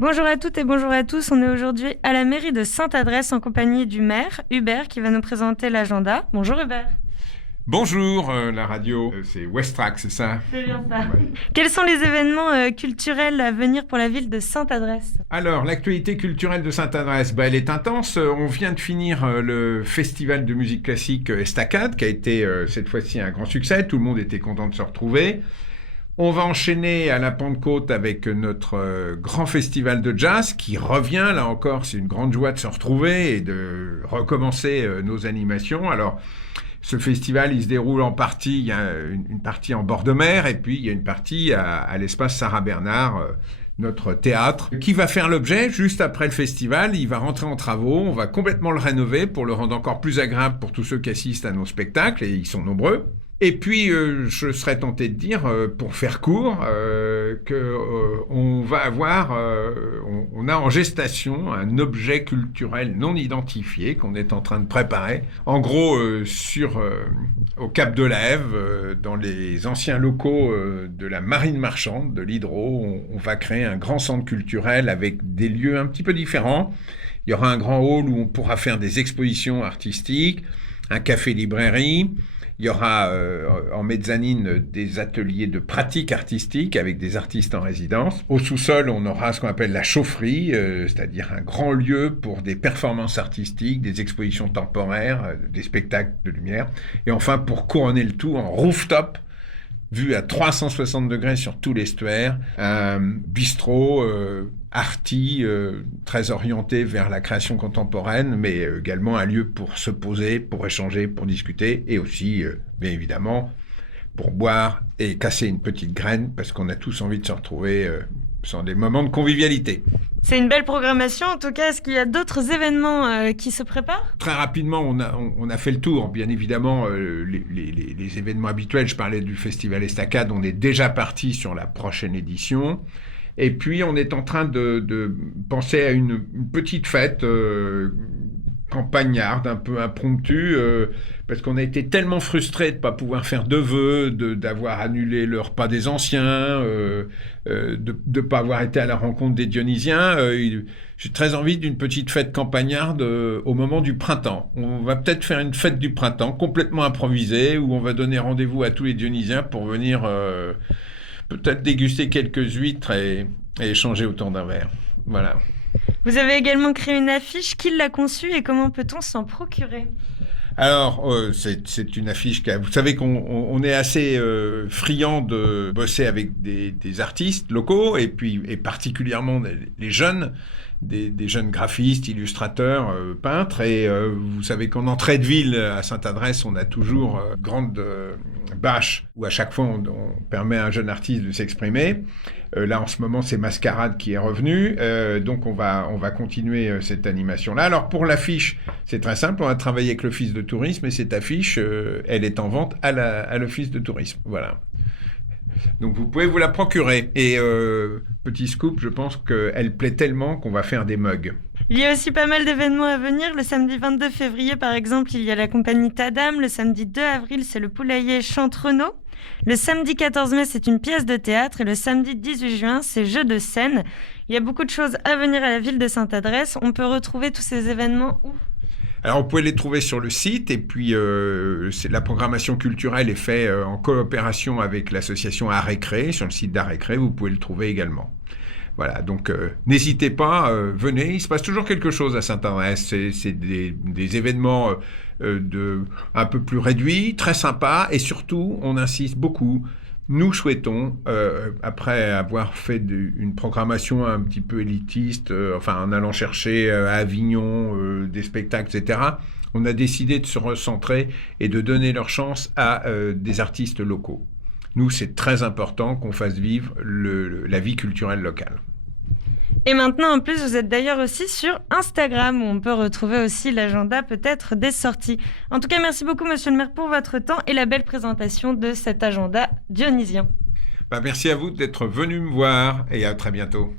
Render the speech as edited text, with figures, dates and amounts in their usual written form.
Bonjour à toutes et bonjour à tous. On est aujourd'hui à la mairie de Sainte-Adresse en compagnie du maire, Hubert, qui va nous présenter l'agenda. Bonjour Hubert. Bonjour, la radio, c'est Westrack, c'est ça? C'est bien ça. Ouais. Quels sont les événements culturels à venir pour la ville de Sainte-Adresse? Alors, l'actualité culturelle de Sainte-Adresse, elle est intense. On vient de finir le festival de musique classique Estacade, qui a été cette fois-ci un grand succès. Tout le monde était content de se retrouver. On va enchaîner à la Pentecôte avec notre grand festival de jazz qui revient. Là encore, c'est une grande joie de se retrouver et de recommencer nos animations. Alors, ce festival, il se déroule en partie, il y a une partie en bord de mer et puis il y a une partie à l'espace Sarah Bernard, notre théâtre, qui va faire l'objet, juste après le festival, il va rentrer en travaux, on va complètement le rénover pour le rendre encore plus agréable pour tous ceux qui assistent à nos spectacles, et ils sont nombreux. Et puis, je serais tenté de dire, pour faire court, qu'on va avoir, on a en gestation un objet culturel non identifié qu'on est en train de préparer. En gros, au Cap de l'Ève, dans les anciens locaux de la marine marchande de l'Hydro, on va créer un grand centre culturel avec des lieux un petit peu différents. Il y aura un grand hall où on pourra faire des expositions artistiques, un café-librairie. Il y aura en mezzanine des ateliers de pratique artistique avec des artistes en résidence. Au sous-sol, on aura ce qu'on appelle la chaufferie, c'est-à-dire un grand lieu pour des performances artistiques, des expositions temporaires, des spectacles de lumière. Et enfin, pour couronner le tout, en rooftop, vu à 360 degrés sur tout l'estuaire, un bistrot arty, très orienté vers la création contemporaine, mais également un lieu pour se poser, pour échanger, pour discuter, et aussi, bien évidemment, pour boire et casser une petite graine, parce qu'on a tous envie de se retrouver sur des moments de convivialité. C'est une belle programmation. En tout cas, est-ce qu'il y a d'autres événements qui se préparent? Très rapidement, on a fait le tour. Bien évidemment, les événements habituels, je parlais du Festival Estacade, on est déjà parti sur la prochaine édition. Et puis, on est en train de penser à une petite fête campagnarde, un peu impromptue, parce qu'on a été tellement frustrés de ne pas pouvoir faire de vœux, d'avoir annulé le repas des anciens, de ne pas avoir été à la rencontre des Dionysiens. J'ai très envie d'une petite fête campagnarde au moment du printemps. On va peut-être faire une fête du printemps complètement improvisée, où on va donner rendez-vous à tous les Dionysiens pour venir peut-être déguster quelques huîtres et échanger autour d'un verre. Voilà. Vous avez également créé une affiche. Qui l'a conçue et comment peut-on s'en procurer? Alors, c'est une affiche vous savez qu'on est assez friand de bosser avec des artistes locaux et particulièrement les jeunes, des jeunes graphistes, illustrateurs, peintres. Et vous savez qu'en entrée de ville à Sainte-Adresse, on a toujours grande bâche où à chaque fois on permet à un jeune artiste de s'exprimer. Là, en ce moment, c'est Mascarade qui est revenu. Donc, on va continuer cette animation-là. Alors, pour l'affiche, c'est très simple. On a travaillé avec l'Office de tourisme et cette affiche, elle est en vente à l'Office de tourisme. Voilà. Donc, vous pouvez vous la procurer. Et petit scoop, je pense qu'elle plaît tellement qu'on va faire des mugs. Il y a aussi pas mal d'événements à venir. Le samedi 22 février, par exemple, il y a la compagnie Tadam. Le samedi 2 avril, c'est le poulailler Chante-Renaud. Le samedi 14 mai, c'est une pièce de théâtre. Et le samedi 18 juin, c'est jeu de scène. Il y a beaucoup de choses à venir à la ville de Sainte-Adresse. On peut retrouver tous ces événements où? Alors, vous pouvez les trouver sur le site et puis la programmation culturelle est faite en coopération avec l'association Art et Cré. Sur le site d'Art et Cré, vous pouvez le trouver également. Voilà, donc n'hésitez pas, venez, il se passe toujours quelque chose à Sainte-Adresse. C'est des événements un peu plus réduits, très sympas, et surtout, on insiste beaucoup. Nous souhaitons, après avoir fait une programmation un petit peu élitiste, en allant chercher à Avignon des spectacles, etc., on a décidé de se recentrer et de donner leur chance à des artistes locaux. Nous, c'est très important qu'on fasse vivre la vie culturelle locale. Et maintenant, en plus, vous êtes d'ailleurs aussi sur Instagram, où on peut retrouver aussi l'agenda peut-être des sorties. En tout cas, merci beaucoup, monsieur le maire, pour votre temps et la belle présentation de cet agenda dionysien. Merci à vous d'être venu me voir et à très bientôt.